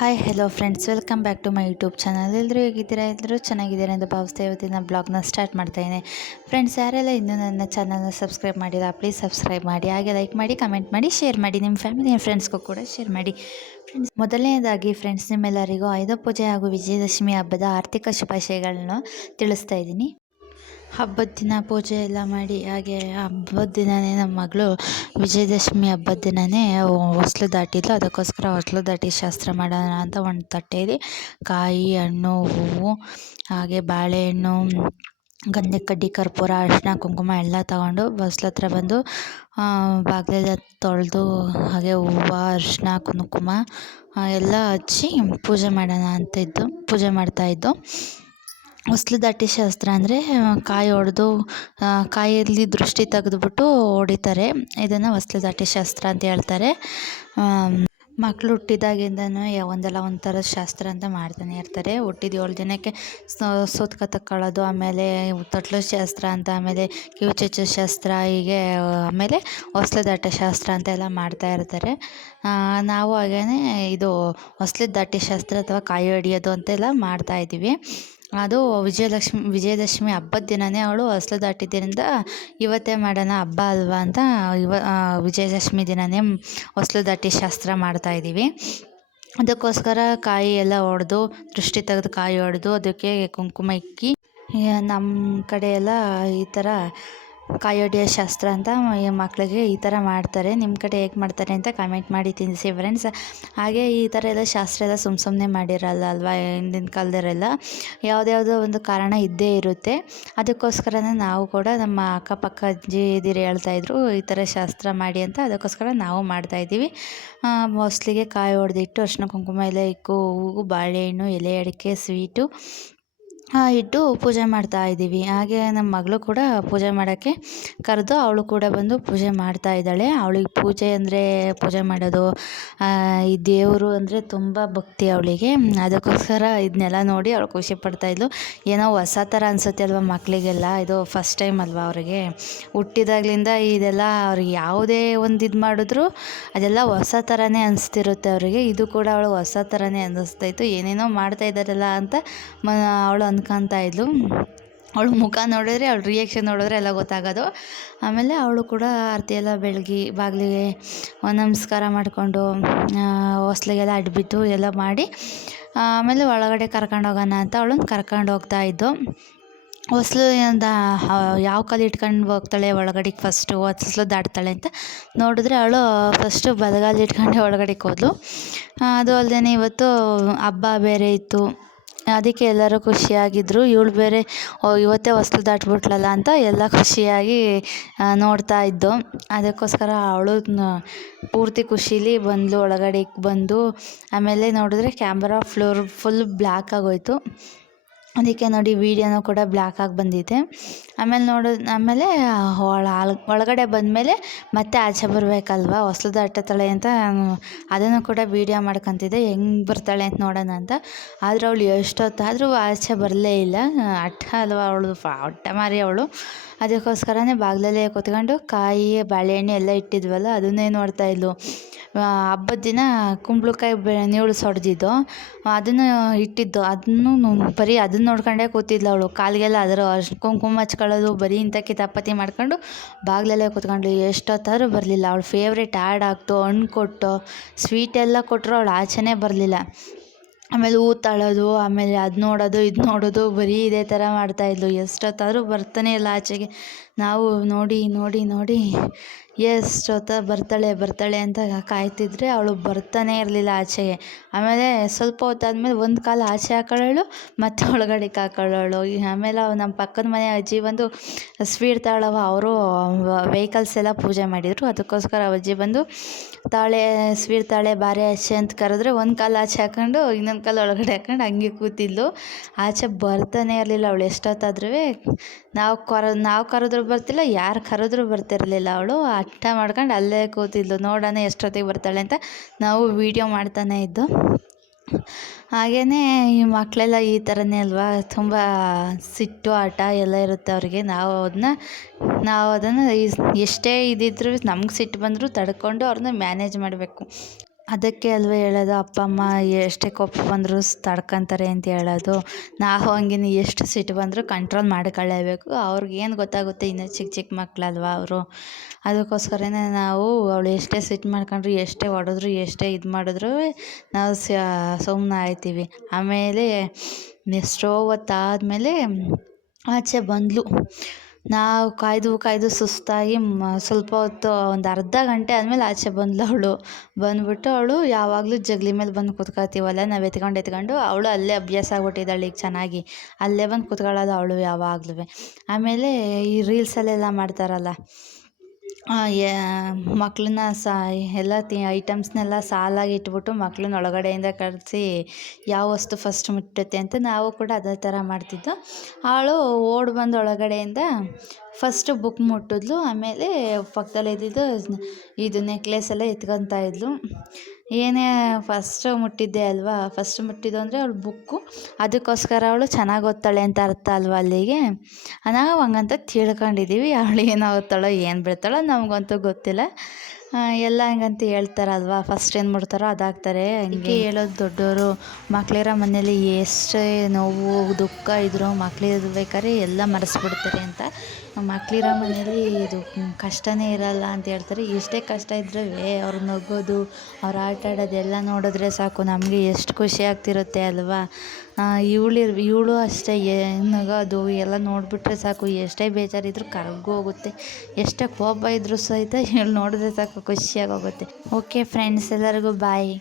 Hi hello friends welcome back to my YouTube channel ಎಲ್ಲರೂ ಹೇಗಿದ್ದೀರಾ? ಎಲ್ಲರೂ ಚೆನ್ನಾಗಿದ್ದೀರಾ ಅಂತ ಭಾವಿಸ್ತಾ ಇವತ್ತಿನ ಬ್ಲಾಗ್ನ ಸ್ಟಾರ್ಟ್ ಮಾಡ್ತಾ ಇದ್ದೀನಿ. ಫ್ರೆಂಡ್ಸ್ ಯಾರೆಲ್ಲ ಇನ್ನೂ ನನ್ನ ಚಾನಲ್ನ ಸಬ್ಸ್ಕ್ರೈಬ್ ಮಾಡಿಲ್ಲ ಪ್ಲೀಸ್ ಸಬ್ಸ್ಕ್ರೈಬ್ ಮಾಡಿ. ಹಾಗೆ ಲೈಕ್ ಮಾಡಿ ಕಮೆಂಟ್ ಮಾಡಿ ಶೇರ್ ಮಾಡಿ. ನಿಮ್ಮ ಫ್ಯಾಮಿಲಿ ಫ್ರೆಂಡ್ಸ್ಗೂ ಕೂಡ ಶೇರ್ ಮಾಡಿ. ಫ್ರೆಂಡ್ಸ್ ಮೊದಲನೇದಾಗಿ ಫ್ರೆಂಡ್ಸ್ ನಿಮ್ಮೆಲ್ಲರಿಗೂ ಆಯುಧ ಪೂಜೆ ಹಾಗೂ ವಿಜಯದಶಮಿ ಹಬ್ಬದ ಆರ್ಥಿಕ ಶುಭಾಶಯಗಳನ್ನು ತಿಳಿಸ್ತಾ ಇದ್ದೀನಿ. ಹಬ್ಬದ ದಿನ ಪೂಜೆ ಎಲ್ಲ ಮಾಡಿ, ಹಾಗೆ ಹಬ್ಬದ ದಿನವೇ ನಮ್ಮ ಮಗಳು ವಿಜಯದಶಮಿ ಹಬ್ಬದ ದಿನವೇ ಹೊಸ್ಲು ದಾಟಿದ್ಲು. ಅದಕ್ಕೋಸ್ಕರ ಹೊಸ್ಲು ದಾಟಿ ಶಾಸ್ತ್ರ ಮಾಡೋಣ ಅಂತ ಒಂದು ತಟ್ಟೆಯಲ್ಲಿ ಕಾಯಿ, ಹಣ್ಣು, ಹೂವು, ಹಾಗೆ ಬಾಳೆಹಣ್ಣು ಗಂಧದ ಕಡ್ಡಿ, ಕರ್ಪೂರ ಅರಿಶಿನ ಕುಂಕುಮ ಎಲ್ಲ ತಗೊಂಡು ಹೊಸ್ಲು ಹತ್ರ ಬಂದು ಬಾಗಿಲೆಲ್ಲ ತೊಳೆದು, ಹಾಗೆ ಹೂವು ಅರಿಶಿನ ಕುಂಕುಮ ಎಲ್ಲ ಹಚ್ಚಿ ಪೂಜೆ ಮಾಡೋಣ ಅಂತ ಇದ್ದು, ಪೂಜೆ ಮಾಡ್ತಾಯಿದ್ದು ಹೊಸ್ಲು ದಾಟಿ ಶಾಸ್ತ್ರ ಅಂದರೆ ಕಾಯಿ ಒಡೆದು ಕಾಯಲ್ಲಿ ದೃಷ್ಟಿ ತೆಗೆದುಬಿಟ್ಟು ಹೊಡಿತಾರೆ. ಇದನ್ನು ಹೊಸ್ಲು ದಾಟಿ ಶಾಸ್ತ್ರ ಅಂತ ಹೇಳ್ತಾರೆ. ಮಕ್ಕಳು ಹುಟ್ಟಿದಾಗಿಂದನೂ ಒಂದಲ್ಲ ಒಂಥರ ಶಾಸ್ತ್ರ ಅಂತ ಮಾಡ್ತಾನೆ ಇರ್ತಾರೆ. ಹುಟ್ಟಿದ ಏಳು ದಿನಕ್ಕೆ ಸೋತ್ಕ ತಕ್ಕೊಳ್ಳೋದು, ಆಮೇಲೆ ತೊಟ್ಲು ಶಾಸ್ತ್ರ ಅಂತ, ಆಮೇಲೆ ಕಿವು ಚುಚ್ಚು ಶಾಸ್ತ್ರ, ಹೀಗೆ, ಆಮೇಲೆ ಹೊಸ್ಲು ದಾಟ ಶಾಸ್ತ್ರ ಅಂತ ಎಲ್ಲ ಮಾಡ್ತಾ ಇರ್ತಾರೆ. ನಾವು ಹಾಗೇ ಇದು ಹೊಸ್ಲು ದಾಟಿ ಶಾಸ್ತ್ರ ಅಥವಾ ಕಾಯಿ ಹೊಡಿಯೋದು ಅಂತೆಲ್ಲ ಮಾಡ್ತಾಯಿದ್ದೀವಿ ಅದು ವಿಜಯಲಕ್ಷ್ಮಿ, ವಿಜಯದಶಮಿ ಹಬ್ಬದ ದಿನವೇ ಅವಳು ಹೊಸ್ಲು ದಾಟಿದ್ದರಿಂದ ಇವತ್ತೇ ಮಾಡೋಣ ಹಬ್ಬ ಅಲ್ವಾ ಅಂತ ಇವ ವಿಜಯದಶಮಿ ದಿನವೇ ಹೊಸಲು ದಾಟಿ ಶಾಸ್ತ್ರ ಮಾಡ್ತಾಯಿದ್ದೀವಿ ಅದಕ್ಕೋಸ್ಕರ ಕಾಯಿ ಎಲ್ಲ ಒಡೆದು, ದೃಷ್ಟಿ ತೆಗೆದು ಕಾಯಿ ಒಡೆದು, ಅದಕ್ಕೆ ಕುಂಕುಮ ಇಕ್ಕಿ, ನಮ್ಮ ಕಡೆ ಈ ಥರ ಕಾಯಿ ಹೊಡೆಯೋ ಶಾಸ್ತ್ರ ಅಂತ ಮಕ್ಕಳಿಗೆ ಈ ಥರ ಮಾಡ್ತಾರೆ. ನಿಮ್ಮ ಕಡೆ ಹೇಗೆ ಮಾಡ್ತಾರೆ ಅಂತ ಕಮೆಂಟ್ ಮಾಡಿ ತಿನ್ನಿಸಿ ಫ್ರೆಂಡ್ಸ್ ಹಾಗೆ ಈ ಥರ ಎಲ್ಲ ಶಾಸ್ತ್ರ ಎಲ್ಲ ಸುಮ್ಮ ಸುಮ್ಮನೆ ಮಾಡಿರಲ್ಲ ಅಲ್ವಾ ಹಿಂದಿನ ಕಾಲದವರೆಲ್ಲ? ಯಾವುದ್ಯಾವುದೋ ಒಂದು ಕಾರಣ ಇದ್ದೇ ಇರುತ್ತೆ. ಅದಕ್ಕೋಸ್ಕರನೇ ನಾವು ಕೂಡ ನಮ್ಮ ಅಕ್ಕಪಕ್ಕ ಅಜ್ಜಿ ಇದಿರು ಹೇಳ್ತಾಯಿದ್ರು ಈ ಥರ ಶಾಸ್ತ್ರ ಮಾಡಿ ಅಂತ ಅದಕ್ಕೋಸ್ಕರ ನಾವು ಮಾಡ್ತಾಯಿದ್ದೀವಿ ಮೋಸ್ಟ್ಲಿಗೆ ಕಾಯಿ ಹೊಡೆದಿಟ್ಟು ಅರ್ಶಿನ ಕುಂಕುಮ ಎಲ್ಲ ಇಕ್ಕು ಹೂವು ಬಾಳೆಹಣ್ಣು ಎಲೆ, ಅಡಿಕೆ ಸ್ವೀಟು ಇಟ್ಟು ಪೂಜೆ ಮಾಡ್ತಾ ಇದ್ದೀವಿ. ಹಾಗೆ ನಮ್ಮ ಮಗಳು ಕೂಡ ಪೂಜೆ ಮಾಡೋಕ್ಕೆ ಕರೆದು ಅವಳು ಕೂಡ ಬಂದು ಪೂಜೆ ಮಾಡ್ತಾ ಇದ್ದಾಳೆ. ಅವಳಿಗೆ ಪೂಜೆ ಅಂದರೆ ಪೂಜೆ ಮಾಡೋದು ಈ ದೇವರು ಅಂದರೆ ತುಂಬ ಭಕ್ತಿ ಅವಳಿಗೆ. ಅದಕ್ಕೋಸ್ಕರ ಇದನ್ನೆಲ್ಲ ನೋಡಿ ಅವಳು ಖುಷಿ ಪಡ್ತಾಯಿದ್ಲು ಏನೋ ಹೊಸ ಥರ ಅನಿಸುತ್ತೆ ಅಲ್ವಾ ಮಕ್ಕಳಿಗೆಲ್ಲ ಇದು ಫಸ್ಟ್ ಟೈಮ್ ಅಲ್ವಾ ಅವರಿಗೆ. ಹುಟ್ಟಿದಾಗ್ಲಿಂದ ಇದೆಲ್ಲ ಅವ್ರಿಗೆ ಯಾವುದೇ ಒಂದು ಇದು ಮಾಡಿದ್ರು ಅದೆಲ್ಲ ಹೊಸ ಥರನೇ ಅನಿಸ್ತಿರುತ್ತೆ ಅವರಿಗೆ. ಇದು ಕೂಡ ಅವಳು ಹೊಸ ಥರನೇ ಅನ್ನಿಸ್ತಾಯಿತ್ತು ಏನೇನೋ ಮಾಡ್ತಾ ಇದ್ದಾರಲ್ಲ ಅಂತ ಮ, ಅವಳು ಅನ್ಕೊತಾ ಇದ್ಲು. ಅವಳು ಮುಖ ನೋಡಿದ್ರೆ, ಅವಳು ರಿಯಾಕ್ಷನ್ ನೋಡಿದ್ರೆ ಎಲ್ಲ ಗೊತ್ತಾಗೋದು. ಆಮೇಲೆ ಅವಳು ಕೂಡ ಆರತಿ ಎಲ್ಲ ಬೆಳಗ್ಗೆ ಬಾಗಿಲಿಗೆ ನಮಸ್ಕಾರ ಮಾಡಿಕೊಂಡು ಹೊಸ್ಲಿಗೆಲ್ಲ ಅಡ್ಬಿಟ್ಟು ಎಲ್ಲ ಮಾಡಿ, ಆಮೇಲೆ ಒಳಗಡೆ ಕರ್ಕೊಂಡು ಹೋಗೋಣ ಅಂತ ಅವಳನ್ನ ಕರ್ಕೊಂಡು ಹೋಗ್ತಾ ಇದ್ದು. ಹೊಸ್ಲು ಯಾವ ಕಾಲು ಇಟ್ಕೊಂಡು ಹೋಗ್ತಾಳೆ, ಒಳಗಡೆಗೆ ಫಸ್ಟು ಹೊಸ್ಲು ದಾಟ್ತಾಳೆ ಅಂತ ನೋಡಿದ್ರೆ ಅವಳು ಫಸ್ಟು ಬಲಗಾಲು ಇಟ್ಕೊಂಡೆ ಒಳಗಡೆಗೆ ಹೋದ್ಲು. ಅದು ಅಲ್ಲದೆ ಇವತ್ತು ಹಬ್ಬ ಬೇರೆ ಇತ್ತು. ಅದಕ್ಕೆ ಎಲ್ಲರೂ ಖುಷಿಯಾಗಿದ್ದರು ಇವಳು ಬೇರೆ ಇವತ್ತೇ ಹೊಸ್ಲು ದಾಟ್ಬಿಟ್ಲಲ್ಲ ಅಂತ ಎಲ್ಲ ಖುಷಿಯಾಗಿ ನೋಡ್ತಾ ಇದ್ದು. ಅದಕ್ಕೋಸ್ಕರ ಅವಳು ಪೂರ್ತಿ ಖುಷೀಲಿ ಬಂದಳು ಒಳಗಡೆ ಬಂದು. ಆಮೇಲೆ ನೋಡಿದ್ರೆ ಕ್ಯಾಮ್ರಾ ಫ್ಲೋರ್ ಫುಲ್ ಬ್ಲ್ಯಾಕ್ ಆಗೋಯಿತು. ಅದಕ್ಕೆ ನೋಡಿ ವೀಡಿಯೋನೂ ಕೂಡ ಬ್ಲ್ಯಾಕ್ ಆಗಿ ಬಂದಿದೆ. ಆಮೇಲೆ ನೋಡು, ಆಮೇಲೆ ಒಳ ಒಳಗಡೆ ಬಂದಮೇಲೆ ಮತ್ತೆ ಆಚೆ ಬರಬೇಕಲ್ವ? ಹೊಸ್ಲು ದಾಟತಾಳೆ ಅಂತ ಅದನ್ನು ಕೂಡ ವೀಡಿಯೋ ಮಾಡ್ಕೊತಿದ್ದೆ. ಹೆಂಗೆ ಬರ್ತಾಳೆ ಅಂತ ನೋಡೋಣ ಅಂತ. ಆದರೆ ಅವಳು ಎಷ್ಟೊತ್ತಾದರೂ ಆಚೆ ಬರಲೇ ಇಲ್ಲ. ಅಟ್ಟ ಅಲ್ವಾ ಅವಳು ಹೊಟ್ಟೆ ಮಾರಿ ಅವಳು. ಅದಕ್ಕೋಸ್ಕರನೇ ಬಾಗಿಲಲ್ಲೇ ಕೂತ್ಕೊಂಡು ಕಾಯಿ ಬಾಳೆಹಣ್ಣೆ ಎಲ್ಲ ಇಟ್ಟಿದ್ವಲ್ಲ, ಅದನ್ನೇ ನೋಡ್ತಾಯಿದ್ಲು ಹಬ್ಬದ ದಿನ ಕುಂಬಳಕಾಯಿ ಬೆ ನೀವ್ಲ್ಸ್ ಹೊಡೆದಿದ್ದು ಅದನ್ನು ಇಟ್ಟಿದ್ದು. ಅದನ್ನು ಬರೀ ಅದನ್ನ ನೋಡ್ಕೊಂಡೇ ಕೂತಿದ್ಲು ಅವಳು. ಕಾಲಿಗೆಲ್ಲ ಅದರ ಕುಂಕುಮ ಹಚ್ಕೊಳ್ಳೋದು, ಬರೀ ಇಂಥ ಕಿತಾಪತಿ ಮಾಡ್ಕೊಂಡು ಬಾಗಿಲಲ್ಲೇ ಕೂತ್ಕೊಂಡ್ಳು. ಎಷ್ಟೊತ್ತಾದ್ರೂ ಬರಲಿಲ್ಲ. ಅವಳು ಫೇವ್ರೇಟ್ ಆ್ಯಡ್ ಆಗ್ತು, ಹಣ್ಣು ಕೊಟ್ಟು ಸ್ವೀಟೆಲ್ಲ ಕೊಟ್ಟರು ಅವಳು ಆಚೆನೇ ಬರಲಿಲ್ಲ. ಆಮೇಲೆ ಹೂ ತಳೋದು, ಆಮೇಲೆ ಅದು ನೋಡೋದು, ಇದು ನೋಡೋದು, ಬರೀ ಇದೇ ಥರ ಮಾಡ್ತಾಯಿದ್ಲು ಎಷ್ಟೊತ್ತಾದರೂ ಬರ್ತಾನೆ ಇಲ್ಲ ಆಚೆಗೆ. ನಾವು ನೋಡಿ ನೋಡಿ ನೋಡಿ ಎಷ್ಟೊತ್ತ ಬರ್ತಾಳೆ ಬರ್ತಾಳೆ ಅಂತ ಕಾಯ್ತಿದ್ರೆ ಅವಳು ಬರ್ತಾನೆ ಇರಲಿಲ್ಲ ಆಚೆಗೆ. ಆಮೇಲೆ ಸ್ವಲ್ಪ ಹೊತ್ತಾದ್ಮೇಲೆ ಒಂದು ಕಾಲು ಆಚೆ ಹಾಕೊಳ್ಳೋಳು, ಮತ್ತೆ ಒಳಗಡೆಗೆ ಹಾಕೊಳ್ಳೋಳು. ಆಮೇಲೆ ನಮ್ಮ ಪಕ್ಕದ ಮನೆ ಅಜ್ಜಿ ಬಂದು ಸ್ವೀಟ್ ತಾಳವ ಅವರು ವೆಹಿಕಲ್ಸ್ ಎಲ್ಲ ಪೂಜೆ ಮಾಡಿದರು. ಅದಕ್ಕೋಸ್ಕರ ಅಜ್ಜಿ ಬಂದು, ತಾಳೆ ಸ್ವೀಟ್ ತಾಳೆ ಬಾರೆ ಆಚೆ ಅಂತ ಕರೆದ್ರೆ ಒಂದು ಕಾಲು ಆಚೆ ಹಾಕೊಂಡು ಇನ್ನೊಂದು ಕಾಲು ಒಳಗಡೆ ಹಾಕೊಂಡು ಹಂಗೆ ಕೂತಿದ್ಲು. ಆಚೆ ಬರ್ತಾನೆ ಇರಲಿಲ್ಲ ಅವಳು ಎಷ್ಟೊತ್ತಾದ್ರೂ ನಾವು ಕರ, ನಾವು ಕರೆದ್ರೂ ಬರ್ತಿಲ್ಲ, ಯಾರು ಕರೆದ್ರೂ ಬರ್ತಿರಲಿಲ್ಲ ಅವಳು. ಹಠ ಮಾಡ್ಕೊಂಡು ಅಲ್ಲೇ ಕೂತಿದ್ಲು. ನೋಡೋಣ ಎಷ್ಟೊತ್ತಿಗೆ ಬರ್ತಾಳೆ ಅಂತ ನಾವು ವೀಡಿಯೋ ಮಾಡ್ತಾನೇ ಇದ್ದು. ಹಾಗೆಯೇ ಈ ಮಕ್ಕಳೆಲ್ಲ ಈ ಥರನೇ ಅಲ್ವಾ? ತುಂಬ ಸಿಟ್ಟು ಆಟ ಎಲ್ಲ ಇರುತ್ತೆ ಅವ್ರಿಗೆ. ನಾವು ಅದನ್ನ ನಾವು ಅದನ್ನು ಎಷ್ಟೇ ಇದಿದ್ರೂ ನಮ್ಗೆ ಸಿಟ್ಟು ಬಂದರೂ ತಡ್ಕೊಂಡು ಅವ್ರನ್ನ ಮ್ಯಾನೇಜ್ ಮಾಡಬೇಕು. ಅದಕ್ಕೆ ಅಲ್ವ ಹೇಳೋದು, ಅಪ್ಪ, ಅಮ್ಮ ಎಷ್ಟೇ ಕೋಪ ಬಂದರೂ ತಡ್ಕೊತಾರೆ ಅಂತ ಹೇಳೋದು. ನಾ ಹಂಗೇನೆ ಎಷ್ಟು ಸಿಟ್ಟು ಬಂದರೂ ಕಂಟ್ರೋಲ್ ಮಾಡ್ಕೊಳ್ಳೇಬೇಕು. ಅವ್ರಿಗೇನು ಗೊತ್ತಾಗುತ್ತೆ ಇನ್ನು ಚಿಕ್ಕ ಚಿಕ್ಕ ಮಕ್ಕಳಲ್ವ ಅವರು? ಅದಕ್ಕೋಸ್ಕರನೇ ನಾವು ಅವಳು ಎಷ್ಟೇ ಸಿಟ್ಟು ಮಾಡ್ಕೊಂಡ್ರು, ಎಷ್ಟೇ ಹೊಡೆದ್ರು, ಎಷ್ಟೇ ಇದು ಮಾಡಿದ್ರು ನಾವು ಸುಮ್ಮನೆ ಆಯ್ತೀವಿ. ಆಮೇಲೆ, ಎಷ್ಟೋ ಹೊತ್ತಾದ್ಮೇಲೆ ಆಚೆ ಬಂದಳು ನಾವು ಕಾಯ್ದು ಕಾಯ್ದು ಸುಸ್ತಾಗಿ ಸ್ವಲ್ಪ ಹೊತ್ತು, ಒಂದು ಅರ್ಧ ಗಂಟೆ ಆದಮೇಲೆ ಆಚೆ ಬಂದ್ಲು ಅವಳು. ಬಂದ್ಬಿಟ್ಟು ಅವಳು ಯಾವಾಗಲೂ ಜಗಲಿ ಮೇಲೆ ಬಂದು ಕೂತ್ಕೊಳ್ತೀವಲ್ಲ, ನಾವು ಎತ್ಕೊಂಡು ಎತ್ಕೊಂಡು ಅವಳು ಅಲ್ಲೇ ಅಭ್ಯಾಸ ಆಗ್ಬಿಟ್ಟಿದ್ದಾಳೆ ಈಗ ಚೆನ್ನಾಗಿ. ಅಲ್ಲೇ ಬಂದು ಕೂತ್ಕೊಳ್ಳೋದು ಅವಳು ಯಾವಾಗ್ಲೂ ಆಮೇಲೆ ಈ ರೀಲ್ಸಲ್ಲೆಲ್ಲ ಮಾಡ್ತಾರಲ್ಲ ಮಕ್ಕಳನ್ನ ಸಾ ಎಲ್ಲ ತಿ, ಐಟಮ್ಸ್ನೆಲ್ಲ ಸಾಲಾಗಿ ಇಟ್ಬಿಟ್ಟು ಮಕ್ಳನ್ನ ಒಳಗಡೆಯಿಂದ ಕರೆಸಿ ಯಾವ ವಸ್ತು ಫಸ್ಟ್ ಮುಟ್ಟುತ್ತೆ ಅಂತ ನಾವು ಕೂಡ ಅದೇ ಥರ ಮಾಡ್ತಿದ್ದೋ. ಅವಳು ಓಡಿ ಬಂದು ಒಳಗಡೆಯಿಂದ ಫಸ್ಟು ಬುಕ್ ಮುಟ್ಟಿದ್ಲು, ಆಮೇಲೆ ಪಕ್ಕದಲ್ಲೇ ಇದ್ದಿದ್ದು ಇದು ನೆಕ್ಲೆಸ್ ಎಲ್ಲ ಎತ್ಕೊತಾ ಇದ್ಲು. ಏನೇ ಫಸ್ಟ್ ಮುಟ್ಟಿದ್ದೆ ಅಲ್ವಾ? ಫಸ್ಟ್ ಮುಟ್ಟಿದ್ದು ಅಂದರೆ ಅವಳು ಬುಕ್ಕು ಅದಕ್ಕೋಸ್ಕರ ಅವಳು ಚೆನ್ನಾಗಿ ಓದ್ತಾಳೆ ಅಂತ ಅರ್ಥ ಅಲ್ವಾ ಅಲ್ಲಿಗೆ? ನಾವು ಹಂಗಂತ ತಿಳ್ಕೊಂಡಿದ್ದೀವಿ ಅವಳು ಏನು ಓದ್ತಾಳೋ, ಏನು ಬಿಡ್ತಾಳೋ ನಮಗಂತೂ ಗೊತ್ತಿಲ್ಲ. ಎಲ್ಲ ಹಂಗಂತ ಹೇಳ್ತಾರಲ್ವಾ? ಫಸ್ಟ್ ಏನು ಮಾಡ್ತಾರೋ ಅದಾಗ್ತಾರೆ ಹಂಗೆ. ಹೇಳೋದು ದೊಡ್ಡವರು ಮಕ್ಳಿರೋ ಮನೇಲಿ ಎಷ್ಟೇ ನೋವು, ದುಃಖ ಇದ್ರೂ ಮಕ್ಳಿರ್ಬೇಕಾದ್ರೆ ಎಲ್ಲ ಮರೆಸ್ಬಿಡ್ತಾರೆ ಅಂತ. ಮಕ್ಳಿರೋ ಮನೇಲಿ ಇದು ಕಷ್ಟನೇ ಇರಲ್ಲ ಅಂತ ಹೇಳ್ತಾರೆ. ಎಷ್ಟೇ ಕಷ್ಟ ಇದ್ರೂ ಅವ್ರು ನಗೋದು, ಅವ್ರು ಆಟ ಆಡೋದು ಎಲ್ಲ ನೋಡಿದ್ರೆ ಸಾಕು, ನಮಗೆ ಎಷ್ಟು ಖುಷಿ ಆಗ್ತಿರುತ್ತೆ ಅಲ್ವಾ? ಇವಳು ಇವಳು ಅಷ್ಟೇ ಏನಾಗ ಅದು ಎಲ್ಲ ನೋಡಿಬಿಟ್ರೆ ಸಾಕು. ಎಷ್ಟೇ ಬೇಜಾರಿದ್ರೂ ಕರಗೋಗುತ್ತೆ ಎಷ್ಟೇ ಕೋಪ ಇದ್ದರೂ ಸಹಿತ ಇವಳು ನೋಡಿದ್ರೆ ಸಾಕು ಖುಷಿಯಾಗೋಗುತ್ತೆ ಓಕೆ ಫ್ರೆಂಡ್ಸ್ ಎಲ್ಲರಿಗೂ ಬಾಯ್